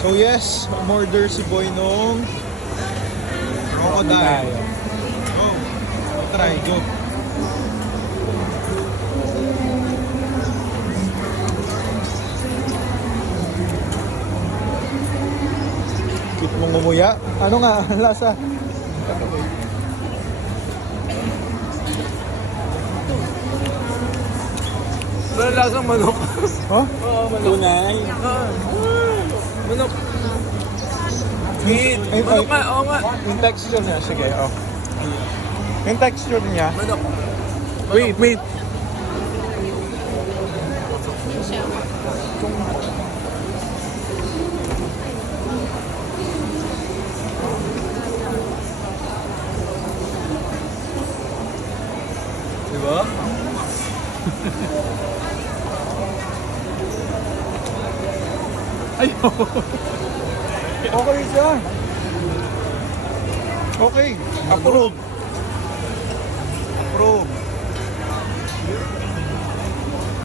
So yes, umorder si Boy nung crocodile. Go. Try, go. Cute mong umuya. Ano nga, ang lasa? Wala lasang manok. Oh? Oo, manok. Tunay? Manok. Meat. Ay, Manok ay. nga, oo nga. Yung texture niya, sige, oh. Yung texture niya, Manok. Wait, wait. Diba? Ay, okay siya. Okay, approve. Approve.